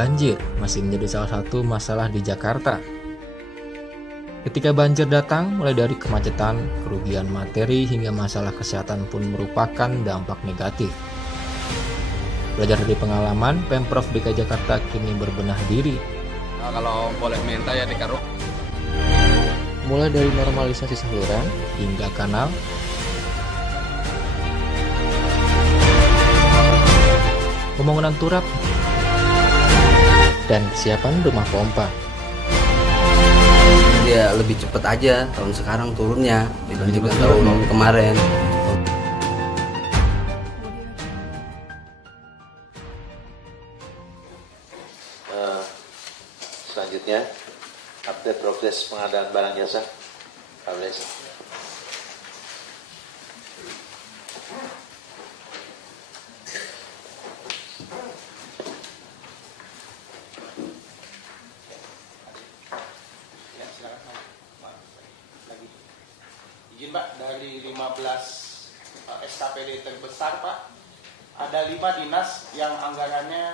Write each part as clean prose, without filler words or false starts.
Banjir masih menjadi salah satu masalah di Jakarta. Ketika banjir datang, mulai dari kemacetan, kerugian materi, hingga masalah kesehatan pun merupakan dampak negatif. Belajar dari pengalaman, Pemprov DKI Jakarta kini berbenah diri. Nah, kalau boleh minta ya dikaruh. Mulai dari normalisasi saluran hingga kanal, pembangunan turap, dan kesiapan rumah pompa. Dia lebih cepat aja tahun sekarang turunnya dibandingkan tahun kemarin. Selanjutnya update progres pengadaan barang jasa. Pak Bres. Izin Pak, dari 15 SKPD terbesar Pak, ada 5 dinas yang anggarannya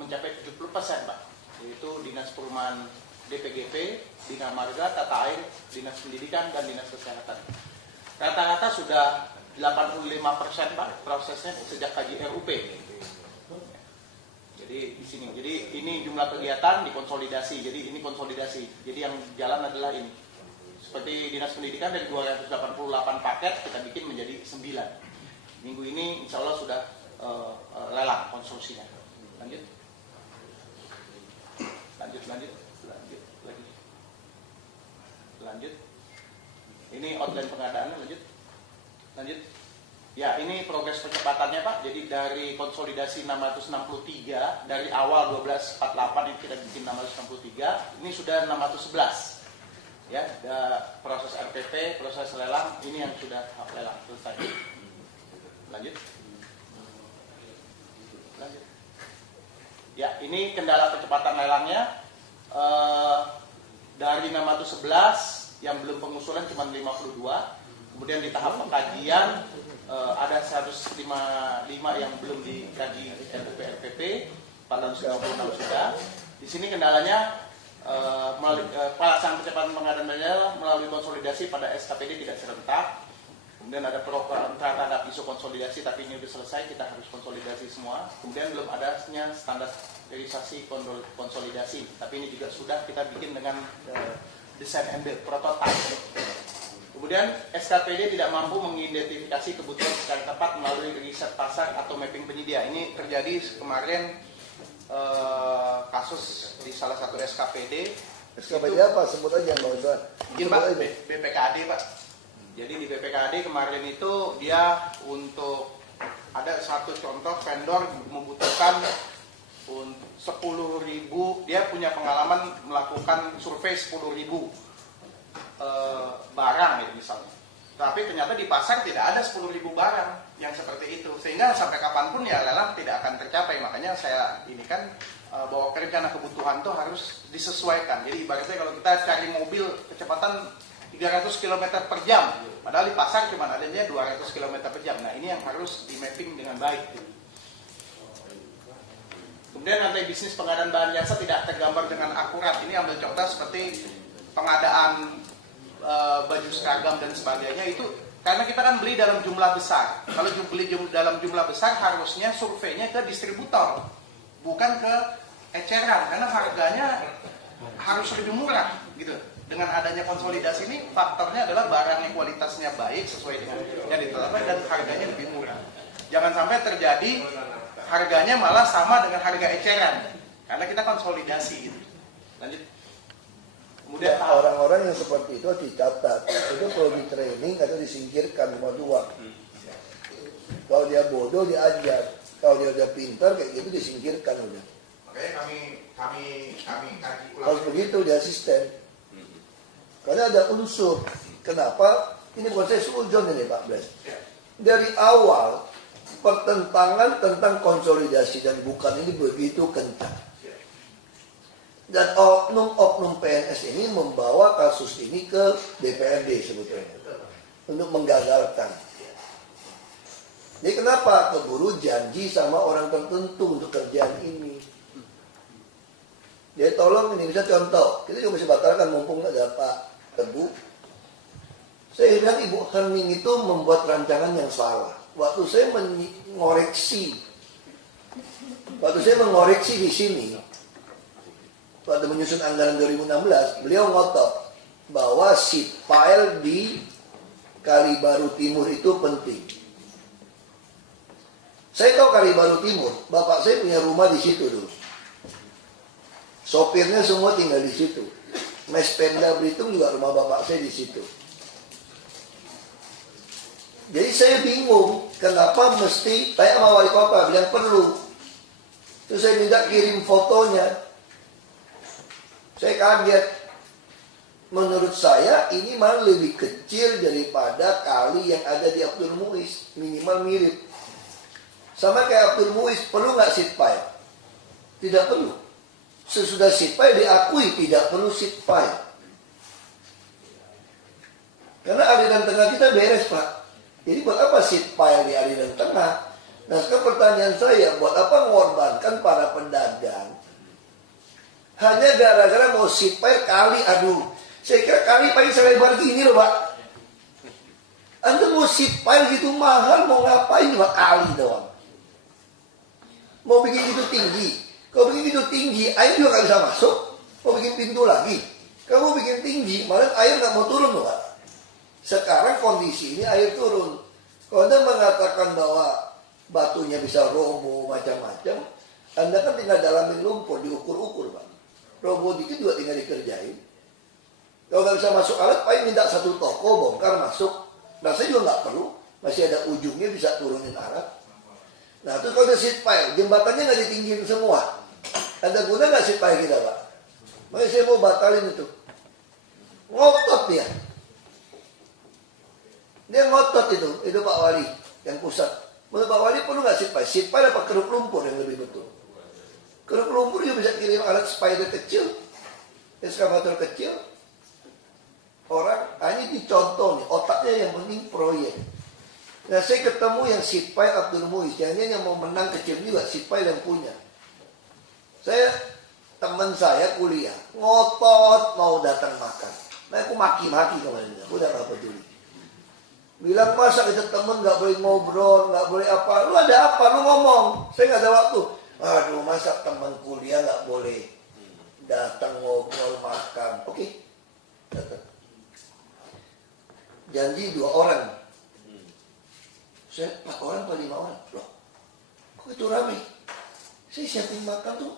mencapai 70% Pak, yaitu Dinas Perumahan DPGP, Dinas Marga, Tata Air, Dinas Pendidikan, dan Dinas Kesehatan. Rata-rata sudah 85% Pak prosesnya sejak kaji RUP. Jadi di sini, jadi ini jumlah kegiatan dikonsolidasi, jadi ini konsolidasi, jadi yang jalan adalah ini. Seperti Dinas Pendidikan dari 288 paket kita bikin menjadi 9. Minggu ini insya Allah sudah lelang konstruksinya. Lanjut lagi. Ini outline pengadaannya, lanjut. Ya, ini progres percepatannya Pak. Jadi dari konsolidasi 663 dari awal 1248 yang kita bikin 663, ini sudah 611. Ya, proses RPP, proses lelang, ini yang sudah lelang selesai. Lanjut. Ya, ini kendala percepatan lelangnya. Dari 611 yang belum pengusulan cuma 52. Kemudian di tahap pengkajian ada 155 yang belum dikaji RUP RPP, 496 sudah. Di sini kendalanya pelaksanaan percepatan pengadaan barang melalui konsolidasi pada SKPD tidak serentak. Kemudian ada program terhadap isu konsolidasi, tapi ini sudah selesai, kita harus konsolidasi semua. Kemudian belum adanya standarisasi konsolidasi, tapi ini juga sudah kita bikin dengan design and build, prototype. Kemudian SKPD tidak mampu mengidentifikasi kebutuhan secara tepat melalui riset pasar atau mapping penyedia. Ini terjadi kemarin kasus di salah satu SKPD. SKPD apa? Sebut aja Pak Ustaz. Izin Pak, BPKAD Pak. Jadi di BPKAD kemarin itu dia untuk ada satu contoh vendor membutuhkan 10.000, dia punya pengalaman melakukan survei 10.000 barang gitu misalnya. Tapi ternyata di pasar tidak ada 10.000 barang yang seperti itu, sehingga sampai kapanpun ya lelang tidak akan tercapai. Makanya saya ini kan bahwa rencana kebutuhan itu harus disesuaikan. Jadi ibaratnya kalau kita cari mobil kecepatan 300 km per jam, padahal di pasar cuma adanya 200 km per jam. Nah, ini yang harus di mapping dengan baik. Kemudian rantai bisnis pengadaan bahan jasa tidak tergambar dengan akurat. Ini ambil contoh seperti pengadaan baju seragam dan sebagainya, itu karena kita kan beli dalam jumlah besar. Kalau beli dalam jumlah besar harusnya surveinya ke distributor, bukan ke eceran, karena harganya harus lebih murah gitu. Dengan adanya konsolidasi ini faktornya adalah barang yang kualitasnya baik sesuai dengan yang ditetapkan dan harganya lebih murah. Jangan sampai terjadi harganya malah sama dengan harga eceran karena kita konsolidasi gitu. Lanjut. Kemudian orang-orang yang seperti itu dicatat, itu perlu di training atau disingkirkan sama dua. Kalau dia bodoh diajar, kalau dia udah pintar kayak gitu disingkirkan udah. Makanya kami kaji ulang. Harus begitu di asisten. Karena ada unsur. Kenapa? Ini bukan saya sujon ini Pak Bres. Dari awal pertentangan tentang konsolidasi dan bukan ini begitu kencang. Dan oknum-oknum PNS ini membawa kasus ini ke DPRD sebetulnya untuk menggagalkan. Jadi kenapa keburu janji sama orang tertentu untuk kerjaan ini? Jadi tolong ini bisa contoh, kita juga bisa batalkan mumpung ada Pak Teguh. Saya bilang Ibu Hening itu membuat rancangan yang salah. Waktu saya mengoreksi di sini, waktu menyusun anggaran 2016, beliau ngotot bahwa sipil di Kalibaru Timur itu penting. Saya tahu Kalibaru Timur, bapak saya punya rumah di situ dulu. Sopirnya semua tinggal di situ. Mes Pemda Belitung juga rumah bapak saya di situ. Jadi saya bingung kenapa mesti tanya sama wali kota bilang perlu. Terus saya minta kirim fotonya. Saya kaget. Menurut saya ini malah lebih kecil daripada kali yang ada di Abdul Muiz, minimal mirip. Sama kayak Abdul Muiz, perlu nggak sitpile? Tidak perlu. Sesudah sitpile diakui tidak perlu sitpile. Karena aliran tengah kita beres, Pak. Jadi buat apa sitpile di aliran tengah? Nah sekarang pertanyaan saya, buat apa mengorbankan para pedagang hanya gara-gara mau sitpile kali? Aduh, saya kira kali paling selebar gini loh, Pak. Anda mau sitpile gitu mahal, mau ngapain? Cuma kali doang. Mau bikin gitu tinggi. Kalau bikin gitu tinggi, air juga nggak bisa masuk. Mau bikin pintu lagi. Kamu bikin tinggi, malah air nggak mau turun loh, Pak. Sekarang kondisi ini air turun. Kalau Anda mengatakan bahwa batunya bisa roboh macam-macam, Anda kan tinggal dalamin lumpur, diukur-ukur, Pak. Roboh dikit juga tinggal dikerjain. Kalau nggak bisa masuk alat, paling minta satu toko bongkar masuk. Nah saya juga nggak perlu, masih ada ujungnya bisa turunin alat. Nah terus kalau ada sitpile, jembatannya nggak ditinggiin semua. Ada guna nggak sitpile kita, Pak? Makanya saya mau batalin itu. Ngotot dia. Dia ngotot itu Pak Wali yang pusat. Menurut Pak Wali perlu nggak sitpile? Sitpile apa keruk lumpur yang lebih betul? Keruk lumpur juga bisa kirim alat spider kecil, eskavator kecil. Orang, ini dicontoh nih, otaknya yang penting proyek. Nah saya ketemu yang sitpile Abdul Muiz, jangan-jangan yang mau menang kecil juga sitpile yang punya. Teman saya kuliah, ngotot mau datang makan. Nah aku maki-maki kemarin, aku udah gak peduli. Bilang masa kita temen gak boleh ngobrol, gak boleh apa. Lu ada apa? Lu ngomong. Saya gak ada waktu. Aduh masa teman kuliah gak boleh datang ngobrol makan. Oke, datang. Janji 2 orang. Saya 4 orang atau 5 orang. Loh, kok itu rame? Saya siapin makan tuh.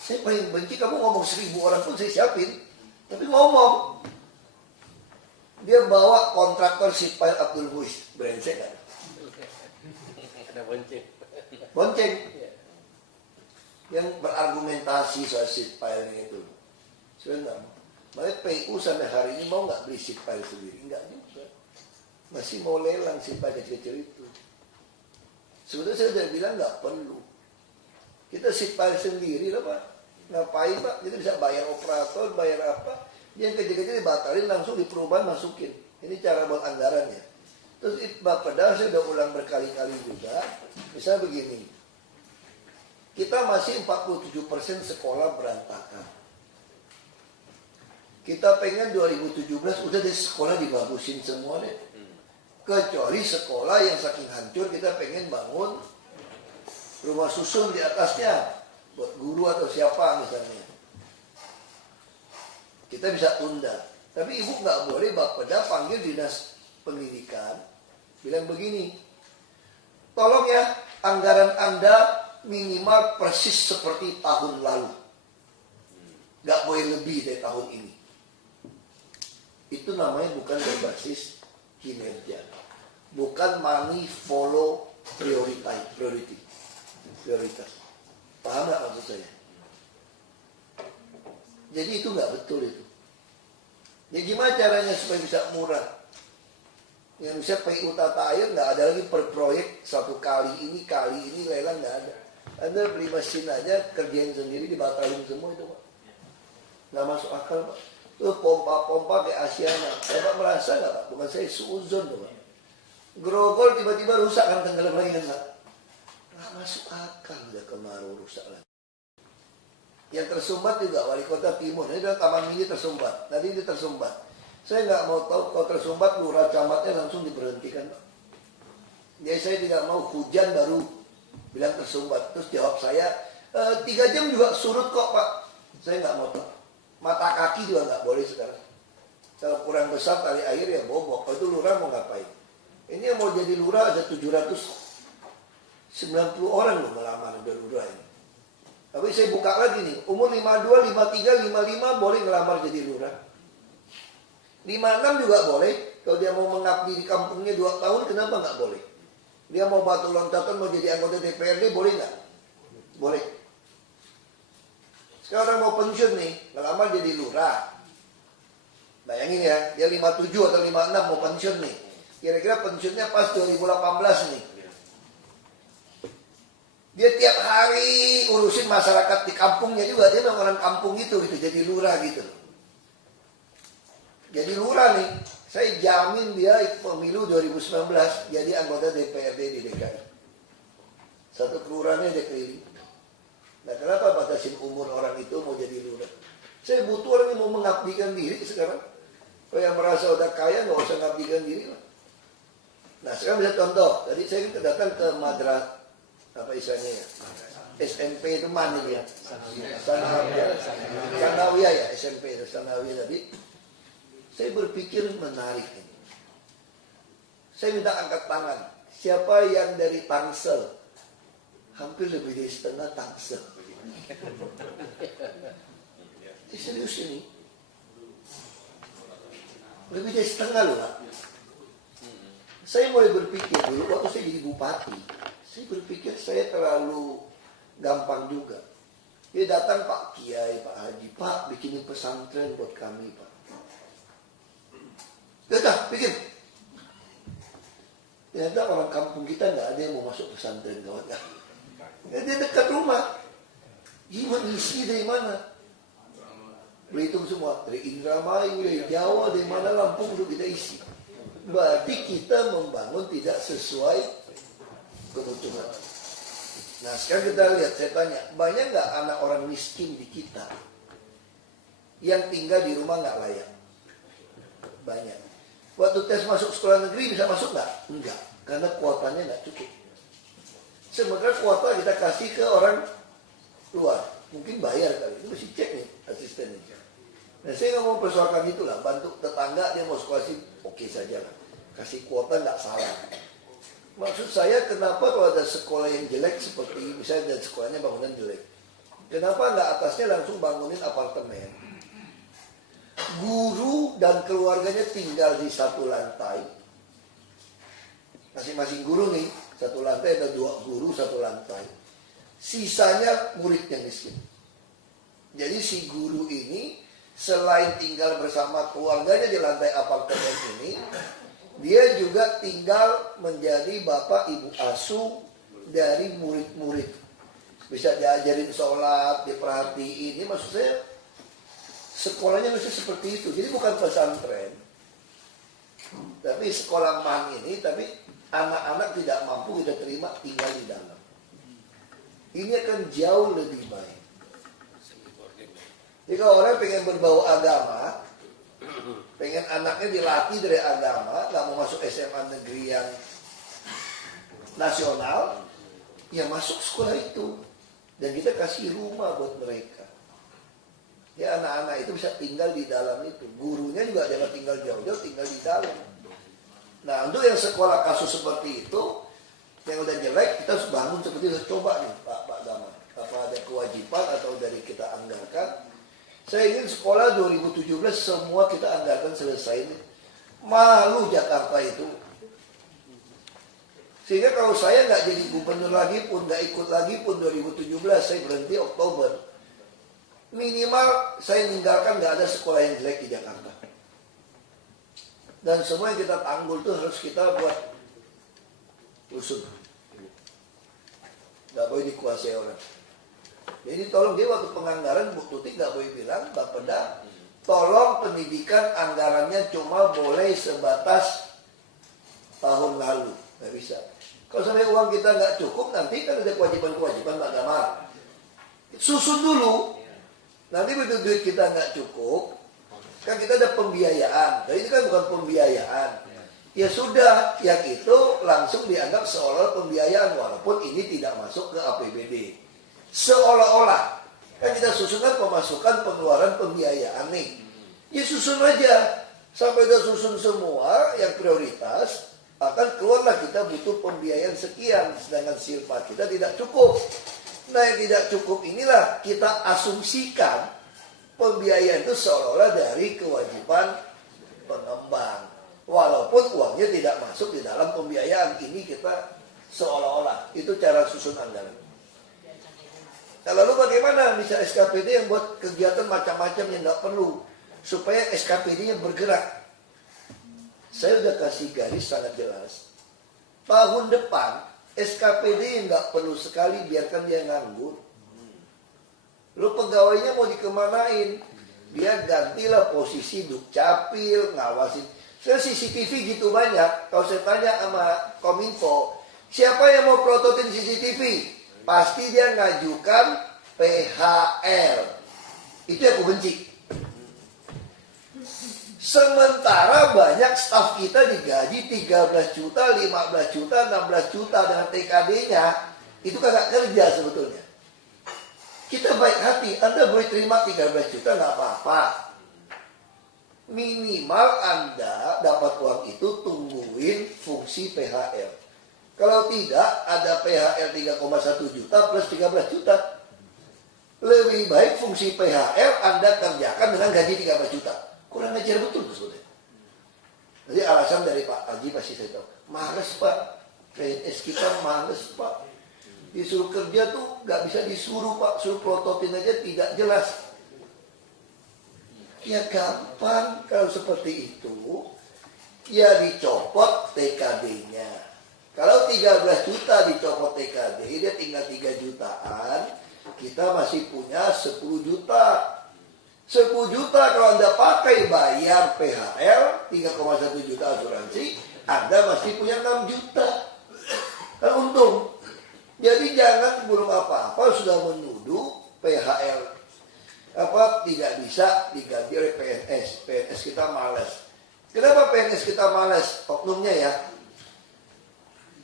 Saya paling benci kamu ngomong 1000 orang pun saya siapin. Tapi ngomong. Dia bawa kontraktor sitpile Abdul Muiz. Brengsek kan? Ada bonceng. Bonceng. Yang berargumentasi soal sitpile itu. Saya enggak mau. Makanya PU sampai hari ini mau nggak beli sitpile sendiri? Enggak juga. Masih mau lelang sitpile kecil-kecil itu. Sebetulnya saya udah bilang nggak perlu. Kita sitpile sendiri lah, Pak. Ngapain, Pak? Kita bisa bayar operator, bayar apa. Yang kecil-kecil dibatalin langsung di perubahan masukin. Ini cara buat anggarannya. Terus Bapeda saya udah ulang berkali-kali juga. Misalnya begini. Kita masih 47% sekolah berantakan. Kita pengen 2017 udah deh sekolah dibagusin semua deh. Kecuali sekolah yang saking hancur kita pengen bangun rumah susun di atasnya. Buat guru atau siapa misalnya. Kita bisa tunda. Tapi ibu nggak boleh Bapeda panggil dinas pendidikan. Bilang begini. Tolong ya anggaran Anda minimal persis seperti tahun lalu. Nggak boleh lebih dari tahun ini. Itu namanya bukan berbasis kinerja. Bukan money follow priority. Prioritas. Paham nggak maksud saya? Jadi itu nggak betul itu. Ya gimana caranya supaya bisa murah? Yang bisa PU tata air nggak ada lagi per proyek satu kali ini lelang nggak ada. Anda beli mesin aja kerjain sendiri dibatalin semua itu, Pak. Nggak masuk akal, Pak. Tuh pompa-pompa kayak Asiana. Bapak merasa nggak, Pak? Bukan saya suuzon, Pak. Grogol tiba-tiba rusak kan tenggelam lagi kan, Pak? Nggak masuk akal udah kemarau rusak lagi. Yang tersumbat juga wali kota Timur. Ini adalah Taman Mini tersumbat. Tadi ini tersumbat. Saya nggak mau tahu kalau tersumbat lurah camatnya langsung diberhentikan. Jadi saya tidak mau hujan baru bilang tersumbat. Terus jawab saya, 3 jam juga surut kok Pak. Saya nggak mau tahu. Mata kaki juga nggak boleh sekarang. Kalau kurang besar tali air ya bobok. Kalau itu lurah mau ngapain? Ini yang mau jadi lurah ada 790 orang loh melamar udah lurah ini. Tapi saya buka lagi nih, umur 52, 53, 55 boleh ngelamar jadi lurah. 56 juga boleh. Kalau dia mau mengabdi di kampungnya 2 tahun, kenapa nggak boleh? Dia mau batu loncatan, mau jadi anggota DPRD, boleh nggak? Boleh. Sekarang mau pensiun nih, ngelamar jadi lurah. Bayangin ya, dia 57 atau 56 mau pensiun nih. Kira-kira pensiunnya pas 2018 nih. Dia tiap hari urusin masyarakat di kampungnya juga. Dia memang orang kampung itu gitu, jadi lurah gitu. Jadi lurah nih, saya jamin dia pemilu 2019 jadi anggota DPRD di DKI. Satu kelurahannya dia keliling. Nah kenapa batasin umur orang itu mau jadi lurah? Saya butuh orang yang mau mengabdikan diri sekarang. Kalau yang merasa udah kaya nggak usah mengabdikan diri lah. Nah sekarang bisa contoh. Tadi saya datang ke madrasah apa istilahnya ya? SMP itu mana dia? Sanawiyah ya, SMP itu Sanawiyah tadi. Saya berpikir menarik ini. Saya minta angkat tangan. Siapa yang dari Tangsel? Hampir lebih dari setengah Tangsel. Serius ini. Lebih dari setengah loh Pak. Saya mulai berpikir dulu waktu saya jadi bupati. Saya berpikir saya terlalu gampang juga. Dia datang Pak Kiai, Pak Haji, Pak bikinin pesantren buat kami Pak. Dah, bikin. Ternyata orang kampung kita nggak ada yang mau masuk pesantren kawan. Dia dekat rumah. Gimana isi dari mana? Berhitung semua dari Indramayu, dari Jawa, dari mana Lampung untuk kita isi. Berarti kita membangun tidak sesuai kebutuhan. Nah sekarang kita lihat, saya tanya, banyak nggak anak orang miskin di kita yang tinggal di rumah nggak layak? Banyak. Waktu tes masuk sekolah negeri bisa masuk nggak? Enggak, karena kuotanya nggak cukup. Sementara kuota kita kasih ke orang luar, mungkin bayar kali, itu mesti cek nih asistennya. Nah saya nggak mau persoalkan itulah, bantu tetangga dia mau sekolah sih oke saja lah, kasih kuota nggak salah. Maksud saya kenapa kalau ada sekolah yang jelek seperti misalnya dari sekolahnya bangunan jelek, kenapa nggak atasnya langsung bangunin apartemen? Guru dan keluarganya tinggal di satu lantai. Masing-masing guru nih, satu lantai ada 2 guru satu lantai. Sisanya murid yang miskin. Jadi si guru ini selain tinggal bersama keluarganya di lantai apartemen ini, dia juga tinggal menjadi bapak ibu asuh dari murid-murid. Bisa diajarin sholat, diperhatiin. Ini maksud saya sekolahnya mesti seperti itu. Jadi bukan pesantren, tapi sekolah MAN ini, tapi anak-anak tidak mampu kita terima tinggal di dalam. Ini akan jauh lebih baik. Jadi kalau orang pengen berbau agama, pengen anaknya dilatih dari agama, nggak mau masuk SMA negeri yang nasional, ya masuk sekolah itu. Dan kita kasih rumah buat mereka. Ya anak-anak itu bisa tinggal di dalam itu. Gurunya juga jangan tinggal jauh-jauh, tinggal di dalam. Nah untuk yang sekolah kasus seperti itu, yang udah jelek, kita harus bangun seperti itu. Coba nih Pak Daman, apa ada kewajiban atau dari kita anggarkan. Saya ingin sekolah 2017 semua kita anggarkan selesai. Malu Jakarta itu. Sehingga kalau saya nggak jadi gubernur lagi pun, nggak ikut lagi pun 2017, saya berhenti Oktober. Minimal saya meninggalkan nggak ada sekolah yang jelek di Jakarta. Dan semua yang kita tanggul itu harus kita buat rusun. Nggak boleh dikuasai orang. Jadi tolong dia waktu penganggaran Bu Tuti nggak boleh bilang, Mbak Peda, tolong pendidikan anggarannya cuma boleh sebatas tahun lalu. Nggak bisa. Kalau sampai uang kita nggak cukup, nanti kan ada kewajiban-kewajiban agama. Susun dulu. Nanti begitu duit kita nggak cukup, kan kita ada pembiayaan. Tapi ini kan bukan pembiayaan. Ya sudah, yang itu langsung dianggap seolah pembiayaan walaupun ini tidak masuk ke APBD. Seolah-olah kan kita susunkan pemasukan pengeluaran pembiayaan nih. Ya susun aja sampai udah susun semua yang prioritas, akan keluarlah kita butuh pembiayaan sekian, sedangkan silpa kita tidak cukup. Nah, yang tidak cukup inilah kita asumsikan pembiayaan itu seolah-olah dari kewajiban pengembang. Walaupun uangnya tidak masuk di dalam pembiayaan, ini kita seolah-olah. Itu cara susun anggaran. Nah, lalu bagaimana bisa SKPD yang buat kegiatan macam-macam yang nggak perlu, supaya SKPD-nya bergerak? Saya udah kasih garis sangat jelas. Tahun depan SKPD yang nggak perlu sekali biarkan dia nganggur. Lu pegawainya mau dikemanain? Dia gantilah posisi dukcapil, ngawasin. Sekarang CCTV gitu banyak. Kalau saya tanya sama Kominfo, siapa yang mau prototin CCTV? Pasti dia ngajukan PHR. Itu yang aku benci. Sementara banyak staf kita digaji 13 juta, 15 juta, 16 juta dengan TKD-nya. Itu kagak kerja sebetulnya. Kita baik hati, Anda boleh terima 13 juta nggak apa-apa. Minimal Anda dapat uang itu tungguin fungsi PHR. Kalau tidak, ada PHR 3,1 juta plus 13 juta. Lebih baik fungsi PHR Anda kerjakan dengan gaji 13 juta. Kurang ajar betul sebetulnya. Jadi alasan dari Pak Haji pasti saya tahu. Males Pak, PNS kita males Pak. Disuruh kerja tuh nggak bisa disuruh Pak, suruh prototin aja tidak jelas. Ya gampang kalau seperti itu, ya dicopot TKD-nya. Kalau 13 juta dicopot TKD, dia tinggal 3 jutaan, kita masih punya 10 juta. 10 juta kalau Anda pakai bayar PHR, 3,1 juta asuransi, Anda masih punya 6 juta. Kan untung. Jadi jangan belum apa-apa sudah menuduh PHR tidak bisa diganti oleh PNS. PNS kita malas. Kenapa PNS kita malas? Oknumnya ya.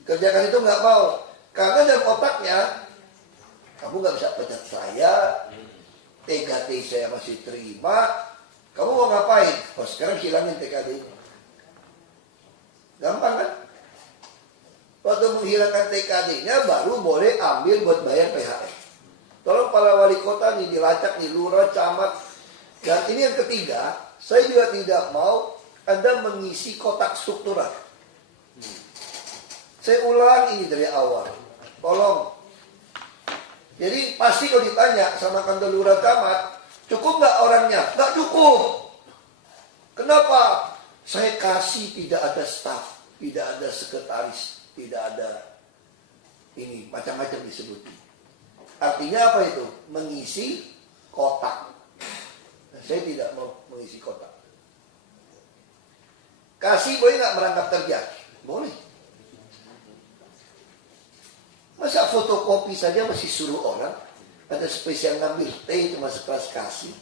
Kerjakan itu nggak mau. Karena dalam otaknya, kamu nggak bisa pecat saya, TKD saya masih terima, kamu mau ngapain? Oh sekarang hilangin TKD. Gampang kan? Waktu menghilangkan TKD-nya baru boleh ambil buat bayar PHR. Tolong para wali kota nih dilacak nih, lurah, camat. Dan ini yang ketiga, saya juga tidak mau Anda mengisi kotak struktural. Saya ulang ini dari awal. Tolong. Jadi pasti kalau ditanya sama kantor lurah camat, cukup nggak orangnya? Nggak cukup. Kenapa? Saya kasih tidak ada staf, tidak ada sekretaris, tidak ada ini, macam-macam disebutin. Artinya apa itu? Mengisi kotak. Nah, saya tidak mau mengisi kotak. Kasih boleh nggak merangkap kerja? Boleh. Masa fotokopi saja masih suruh orang? Ada spesial ngambil teh cuma sekelas kasih.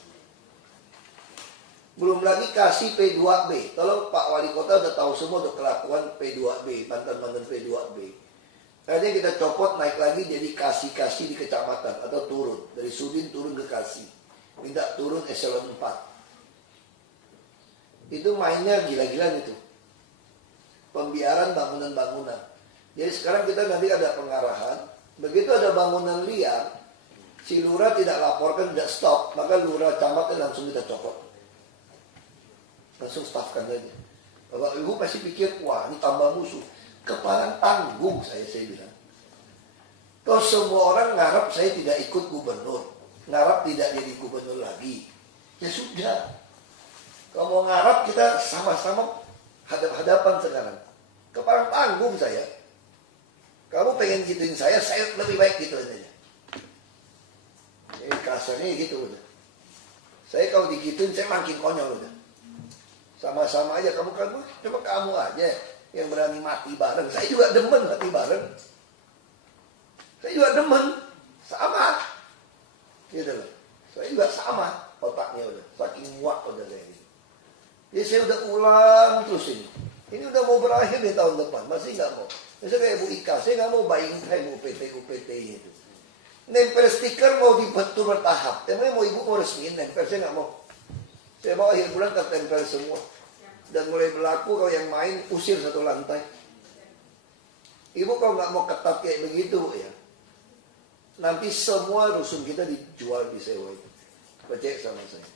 Belum lagi kasih P2B. Kalau Pak Wali Kota udah tahu semua udah kelakuan P2B, mantan-mantan P2B. Akhirnya kita copot naik lagi jadi kasih-kasih di kecamatan atau turun. Dari Sudin turun ke kasih. Minta turun eselon 4. Itu mainnya gila-gilaan itu. Pembiaran bangunan-bangunan. Jadi sekarang kita nanti ada pengarahan. Begitu ada bangunan liar, si lurah tidak laporkan, tidak stop. Maka lurah camatnya langsung kita copot. Langsung stafkan saja. Bapak Ibu pasti pikir, wah ini tambah musuh. Kepalang tanggung saya bilang. Kalau semua orang ngarap saya tidak ikut gubernur, ngarap tidak jadi gubernur lagi, ya sudah. Kalau mau ngarap kita sama-sama hadap-hadapan sekarang. Kepalang tanggung saya. Kamu pengen gituin saya lebih baik gitu aja. Jadi kasarnya gitu udah. Saya kalau digituin saya makin konyol udah. Sama-sama aja kamu cuma kamu aja yang berani mati bareng. Saya juga demen mati bareng. Saya juga demen. Sama. Gitu loh. Saya juga sama otaknya udah, saking muak udah kayak gitu. Jadi saya udah ulang terus ini. Ini udah mau berakhir di tahun depan, masih nggak mau. Misalnya kayak Bu Ika, saya nggak mau buying time UPT itu. Nempel stiker mau dibentuk bertahap. Emangnya mau ibu mau resmiin nempel, saya nggak mau. Saya mau akhir bulan ketempel semua. Dan mulai berlaku kalau yang main usir satu lantai. Ibu kalau nggak mau ketat kayak begitu ya, nanti semua rusun kita dijual disewa itu. Percaya sama saya.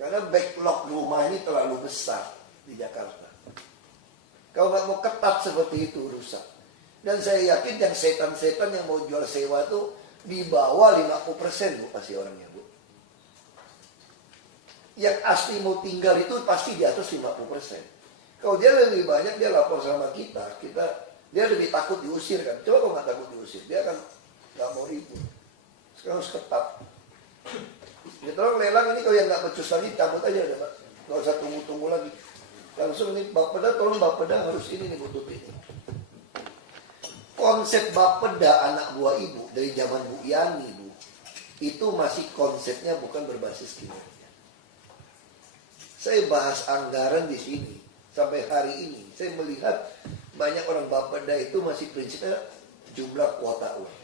Karena backlog rumah ini terlalu besar di Jakarta. Kalau nggak mau ketat seperti itu rusak. Dan saya yakin yang setan-setan yang mau jual sewa itu di bawah 50% Bu pasti orangnya Bu. Yang asli mau tinggal itu pasti di atas 50%. Kalau dia lebih banyak dia lapor sama kita dia lebih takut diusir kan. Coba kalau nggak takut diusir, dia akan nggak mau ribut. Sekarang harus ketat. Ya tolong lelang ini kalau yang nggak becus lagi cabut aja udah Pak. Nggak usah tunggu-tunggu lagi. Langsung ini Bapeda, tolong Bapeda harus ini nih butuh ini. Konsep Bapeda anak buah ibu dari zaman Bu Yani Bu, itu masih konsepnya bukan berbasis kinerja. Saya bahas anggaran di sini sampai hari ini, saya melihat banyak orang Bapeda itu masih prinsipnya jumlah kuota uang.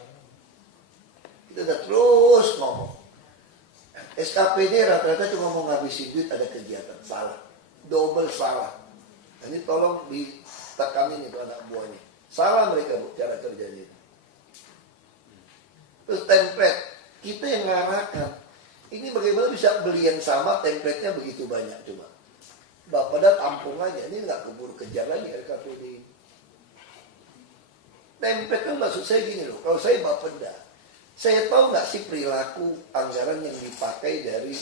Kita udah terus ngomong. SKPD rata-rata cuma mau ngabisin duit ada kegiatan. Salah. Double salah. Ini tolong ditekanin itu anak buahnya. Salah mereka Bu, cara kerjanya itu. Terus template. Kita yang ngarahkan. Ini bagaimana bisa beli yang sama, template-nya begitu banyak cuma. Bapeda tampung aja. Ini nggak keburu kejar lagi RKPD. Template kan maksud saya gini loh. Kalau saya Bapeda, saya tahu nggak sih perilaku anggaran yang dipakai dari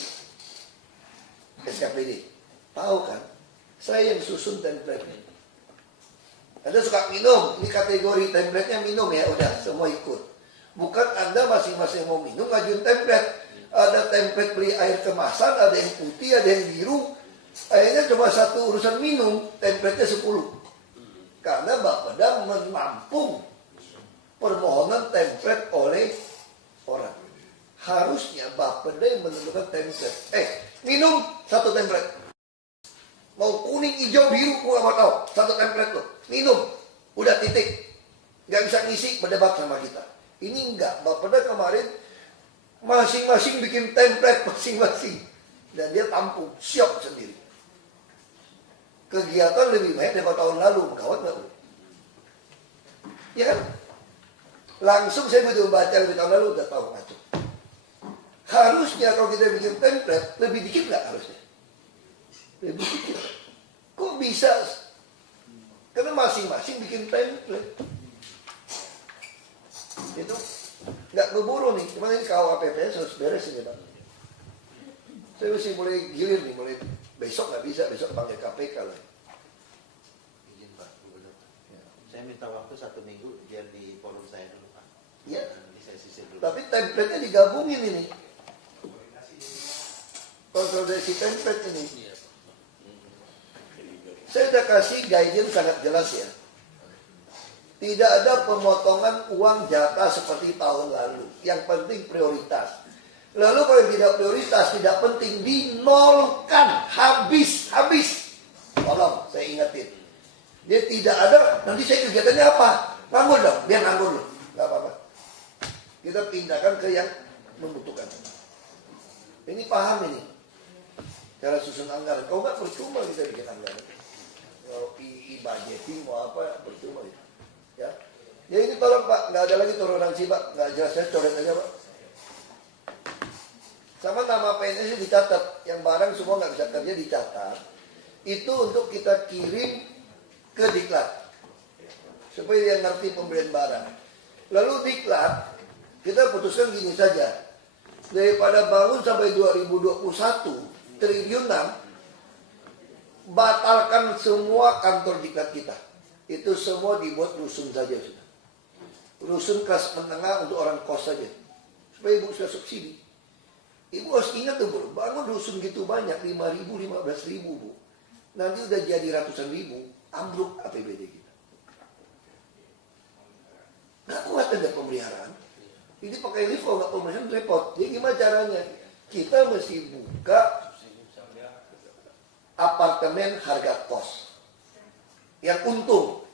SKPD? Tahu kan? Saya yang susun template-nya. Anda suka minum, ini kategori template-nya minum ya, udah semua ikut. Bukan Anda masing-masing mau minum, ngajuin template. Ada template beli air kemasan, ada yang putih, ada yang biru. Akhirnya cuma satu urusan minum, template-nya 10. Karena Bapeda menampung permohonan template oleh orang. Harusnya Bapeda yang menentukan template. Minum satu template. Mau kuning, hijau, biru, gua gak mau tahu. Satu template loh. Minum. Udah titik. Gak bisa ngisi berdebat sama kita. Ini enggak. Bapeda kemarin masing-masing bikin template masing-masing. Dan dia tampung. Syok sendiri. Kegiatan lebih banyak daripada tahun lalu. Gawat gak? Ya kan? Langsung saya betul baca lebih tahun lalu udah tahu ngaco. Harusnya kalau kita bikin template lebih dikit nggak harusnya? Lebih dikit. Kok bisa? Karena masing-masing bikin template. Itu nggak keburu nih. Cuman ini KUHP harus beres ini Pak. Saya mesti mulai gilir nih, mulai besok nggak bisa, besok panggil KPK lah. Izin Pak Gubernur. Ya. Saya minta waktu 1 minggu biar di forum saya dulu Pak. Iya. Saya sisir dulu. Tapi template-nya digabungin ini. Konsolidasi template ini. Saya sudah kasih guidance sangat jelas ya. Tidak ada pemotongan uang jatah seperti tahun lalu. Yang penting prioritas. Lalu kalau tidak prioritas, tidak penting, dinolkan. Habis. Tolong, saya ingetin. Dia tidak ada, nanti saya kegiatannya apa? Nganggur dong, biar nganggur loh. Gak apa-apa. Kita pindahkan ke yang membutuhkan. Ini paham ini. Cara susun anggaran. Kalau nggak percuma kita bikin anggaran. Kalau budgeting mau apa, percuma ya. Ya ini tolong Pak, nggak ada lagi toleransi Pak. Nggak jelas, saya coret aja Pak. Sama nama PNS dicatat. Yang barang semua nggak bisa kerja dicatat. Itu untuk kita kirim ke Diklat. Supaya dia ngerti pembelian barang. Lalu Diklat, kita putuskan gini saja. Daripada bangun sampai 2021, triliun 6, batalkan semua kantor Diklat kita. Itu semua dibuat rusun saja sudah. Rusun kelas menengah untuk orang kos saja. Supaya ibu bisa subsidi. Ibu harus ingat tuh Bu, bangun rusun gitu banyak, 5.000, 15.000 Bu. Nanti udah jadi ratusan ribu, ambruk APBD kita. Nggak kuat ada pemeliharaan. Ini pakai lift kalau nggak pemeriksaan repot. Jadi gimana caranya? Kita mesti buka apartemen harga kos yang untung.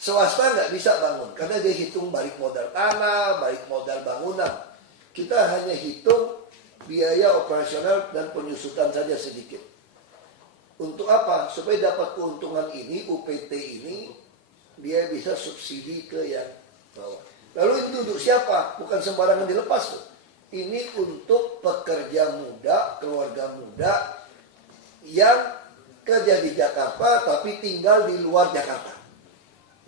Swasta nggak bisa bangun karena dia hitung balik modal tanah, balik modal bangunan. Kita hanya hitung biaya operasional dan penyusutan saja sedikit. Untuk apa? Supaya dapat keuntungan ini, UPT ini, dia bisa subsidi ke yang bawah. Lalu itu untuk siapa? Bukan sembarangan dilepas tuh. Ini untuk pekerja muda, keluarga muda yang kerja di Jakarta tapi tinggal di luar Jakarta.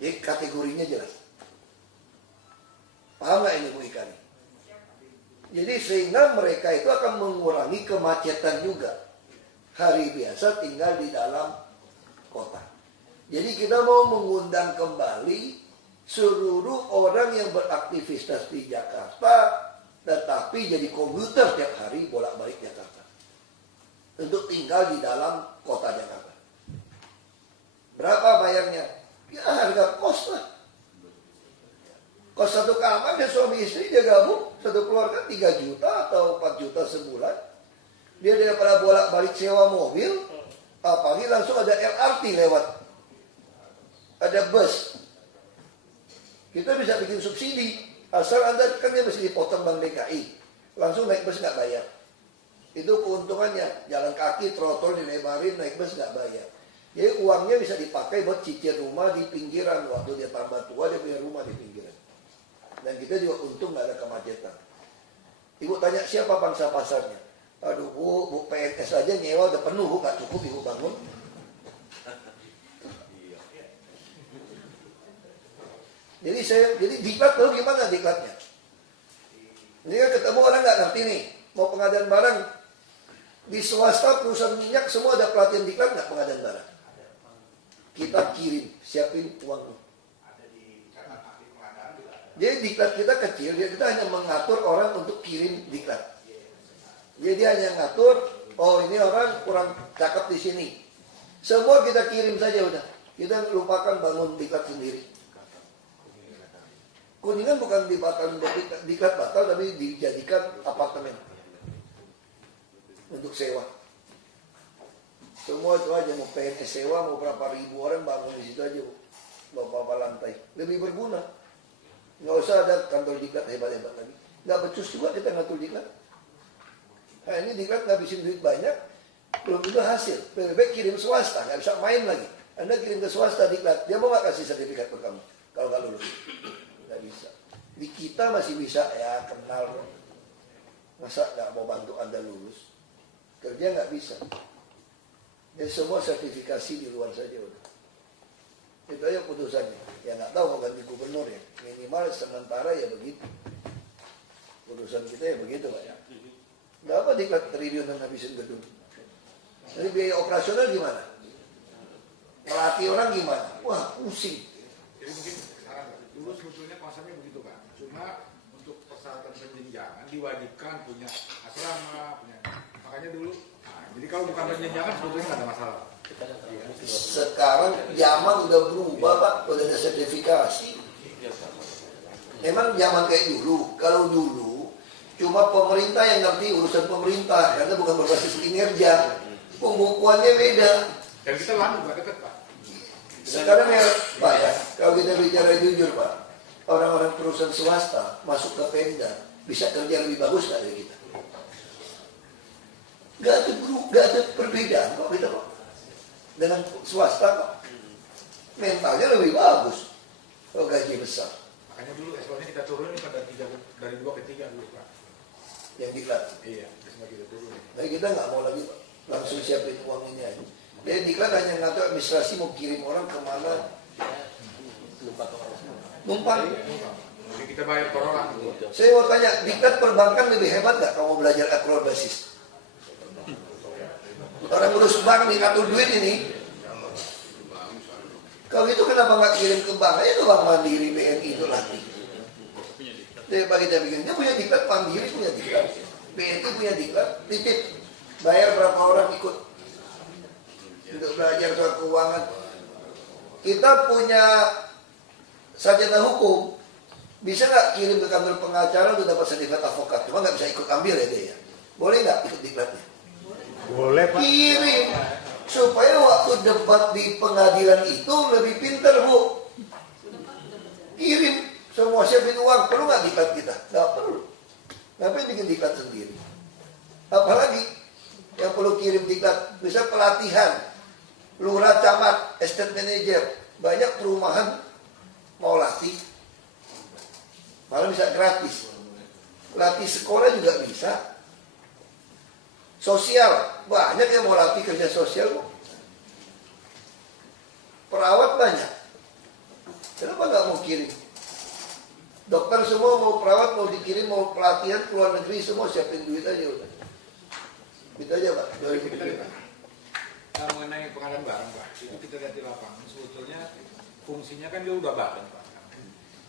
Jadi kategorinya jelas. Paham nggak ini Bu Ika? Jadi sehingga mereka itu akan mengurangi kemacetan juga. Hari biasa tinggal di dalam kota. Jadi kita mau mengundang kembali seluruh orang yang beraktivitas di Jakarta tetapi jadi komuter tiap hari bolak-balik Jakarta. Untuk tinggal di dalam kota Jakarta. Berapa bayarnya? Ya harga kos lah. Kos satu kamar dia suami istri dia gabung satu keluarga 3 juta atau 4 juta sebulan. Dia daripada bolak-balik sewa mobil, apalagi langsung ada LRT lewat. Ada bus. Kita bisa bikin subsidi. Asal Anda kan dia mesti dipotong Bank DKI. Langsung naik bus nggak bayar. Itu keuntungannya. Jalan kaki, trotol dilebarin, naik bus nggak bayar. Jadi uangnya bisa dipakai buat cicil rumah di pinggiran. Waktu dia tambah tua dia punya rumah di pinggiran. Dan kita juga untung nggak ada kemacetan. Ibu tanya siapa pangsa pasarnya? Aduh bu PNS aja nyewa udah penuh bu, nggak cukup ibu bangun. Jadi diklat dulu gimana diklatnya? Ini kan ketemu orang nggak ngerti nih, mau pengadaan barang di swasta perusahaan minyak semua ada pelatihan diklat nggak pengadaan barang? Kita kirim, siapin uang. Jadi diklat kita kecil, kita hanya mengatur orang untuk kirim diklat. Jadi dia hanya ngatur, oh ini orang kurang cakep di sini. Semua kita kirim saja udah. Kita lupakan bangun diklat sendiri. Kuningan bukan dibatalkan diklat batal, tapi dijadikan apartemen untuk sewa. Semua itu aja mau PNS sewa, mau berapa ribu orang bangun di situ aja, beberapa lantai. Lebih berguna. Nggak usah ada kantor diklat hebat-hebat lagi. Nggak becus juga kita ngatur diklat. Nah ini diklat ngabisin duit banyak, belum itu hasil. Lebih baik kirim swasta, nggak bisa main lagi. Anda kirim ke swasta diklat, dia mau nggak kasih sertifikat ke kamu kalau nggak lulus? Nggak bisa. Di kita masih bisa ya kenal. Masa nggak mau bantu Anda lulus? Kerja nggak bisa. Ya semua sertifikasi di luar saja udah. Itu aja putusannya. Ya nggak tahu mau ganti gubernur ya. Minimal sementara ya begitu. Putusan kita ya begitu Pak ya. Nggak apa diklat triliunan habisin gedung. Jadi biaya operasional gimana? Melatih orang gimana? Wah pusing. Jadi mungkin sekarang dulu sebetulnya konsepnya begitu Pak. Cuma untuk persyaratan penjenjangan diwajibkan punya asrama, punya makanya dulu. Nah, jadi kalau bukan penjenjangan sebetulnya nggak ada masalah. Sekarang zaman udah berubah Pak, udah ada sertifikasi. Memang zaman kayak dulu. Kalau dulu cuma pemerintah yang ngerti urusan pemerintah karena bukan berbasis kinerja. Pembukuannya beda. Dan kita lama nggak deket Pak. Sekarang ya Pak ya, kalau kita bicara jujur Pak, orang-orang perusahaan swasta masuk ke Pemda bisa kerja lebih bagus nggak dari kita? Gak ada perbedaan kok kita Pak. Dengan swasta kok. Mentalnya lebih bagus. Kalau gaji besar. Makanya dulu eselonnya kita turunin dari 2 ke 3 dulu Pak. Yang diklat. Iya, semua kita turunin. Tapi kita nggak mau lagi Pak. Langsung siapin uang ini aja. Jadi diklat hanya ngatur administrasi mau kirim orang kemana. Numpang. Jadi kita bayar per orang. Saya mau tanya, diklat perbankan lebih hebat nggak kalau belajar akrobasis? Orang urus bank nih, ngatur duit ini. Kalau gitu kenapa nggak kirim ke bank? Ayo ke Bank Mandiri, BNI itu latih. Jadi bagi kita bikin, dia punya diklat, Mandiri punya diklat, BNI punya diklat, titip. Bayar berapa orang ikut untuk belajar soal keuangan. Kita punya sarjana hukum, Bisa nggak kirim ke kantor pengacara untuk dapat sertifikat avokat? Cuma nggak bisa ikut ambil ya dia ya. Boleh nggak ikut diklatnya? Boleh Pak. Kirim supaya waktu debat di pengadilan itu lebih pintar Bu. Kirim semua siapin uang. Perlu nggak diklat kita? Nggak perlu. Ngapain bikin diklat sendiri? Apalagi yang perlu kirim diklat, bisa pelatihan, lurah, camat, estate manager, banyak perumahan mau latih, malah bisa gratis. Latih sekolah juga bisa. Sosial, banyak yang mau latih kerja sosial kok. Perawat banyak. Kenapa nggak mau kirim? Dokter semua mau perawat, mau dikirim, mau pelatihan ke luar negeri, semua siapin duit aja udah. Duit aja Pak, 2000. Nah, mengenai pengadaan barang Pak, itu kita lihat di lapangan, sebetulnya fungsinya kan dia udah bareng Pak.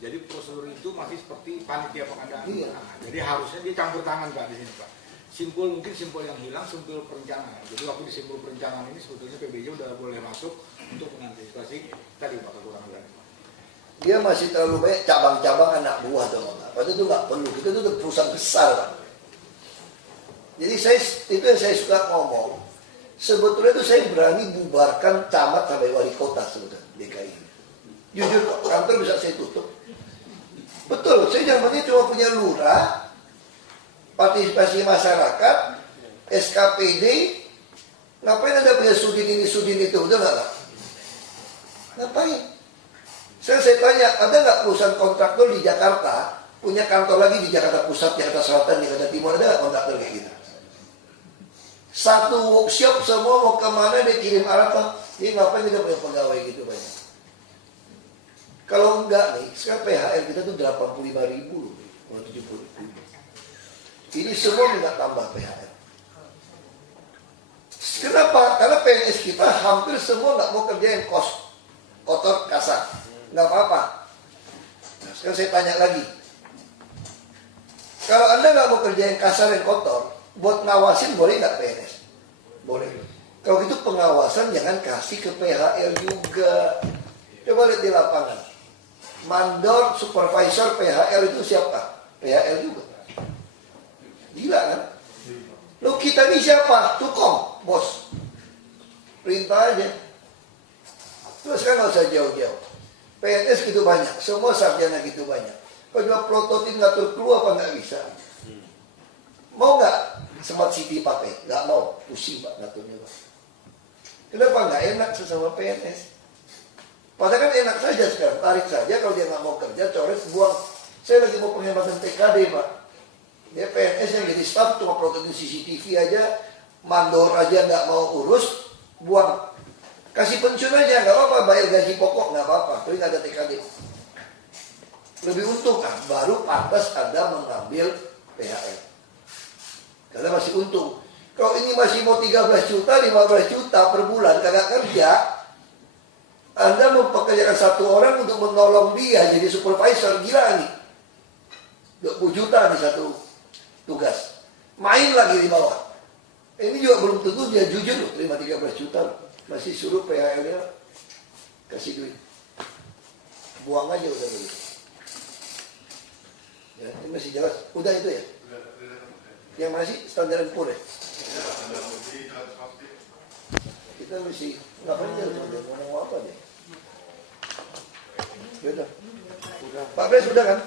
Jadi prosedur itu masih seperti panitia pengadaan. Iya. Nah, jadi harusnya dia campur tangan Pak di sini Pak. Simpul mungkin simpul yang hilang, simpul perencanaan. Jadi waktu di simpul perencanaan ini sebetulnya PBJ udah boleh masuk untuk mengantisipasi tadi Pak kekurangan barang. Dia masih terlalu banyak cabang-cabang anak buah tuh Pak. Padahal itu nggak perlu. Kita itu perusahaan besar Pak. Jadi itu yang saya suka ngomong. Sebetulnya itu saya berani bubarkan camat sampai wali kota sebetulnya DKI. Jujur kantor bisa saya tutup. Betul. Saya zamannya cuma punya lurah, partisipasi masyarakat, SKPD. Ngapain Anda punya sudin ini sudin itu? Udah nggak? Ngapain? Saya tanya, ada nggak perusahaan kontraktor di Jakarta punya kantor lagi di Jakarta Pusat, Jakarta Selatan, Jakarta Timur, ada nggak kontraktor kayak gitu? Satu workshop semua mau kemana dia kirim alat, ini ngapain kita punya pegawai gitu banyak? Kalau enggak nih, sekarang PHL kita tuh 85.000 loh, 70.000. Ini semua nggak tambah PHL. Kenapa? Karena PNS kita hampir semua nggak mau kerja yang kotor, kasar. Nggak apa-apa. Nah, sekarang saya tanya lagi. Kalau Anda nggak mau kerja yang kasar, yang kotor, buat ngawasin boleh nggak PNS? Boleh. Kalau gitu pengawasan jangan kasih ke PHL juga. Coba lihat di lapangan. Mandor, supervisor PHL itu siapa? PHL juga. Gila kan? Loh kita ini siapa? Tukang, bos. Perintah aja. Terus kan nggak usah jauh-jauh. PNS gitu banyak, semua sarjana gitu banyak. Kalau cuma prototip ngatur kru apa nggak bisa? Mau nggak Smart City pakai? Nggak mau, pusing Pak ngaturnya Pak. Kenapa nggak enak sesama PNS? Padahal kan enak saja sekarang, tarik saja kalau dia nggak mau kerja, coret, buang. Saya lagi mau penghematan TKD Pak. Dia PNS yang jadi staff cuma prototip CCTV aja, mandor aja nggak mau urus, buang. Kasih pensiun aja, nggak apa-apa, bayar gaji pokok, nggak apa-apa, tapi nggak ada TKD. Lebih untung kan, baru pantas Anda mengambil PHL. Karena masih untung. Kalau ini masih mau 13 juta, 15 juta per bulan, kagak kerja, Anda mempekerjakan satu orang untuk menolong dia jadi supervisor, gila nih. 20 juta nih satu tugas. Main lagi di bawah. Ini juga belum tentu dia jujur loh, terima 13 juta loh. Masih suruh PHL-nya kasih duit. Buang aja udah begitu. Ya, ini masih jelas. Udah itu ya? Yang masih standar pur ya? Kita mesti ngapain dia ngomong apa deh? Beda. Pak Pres sudah kan?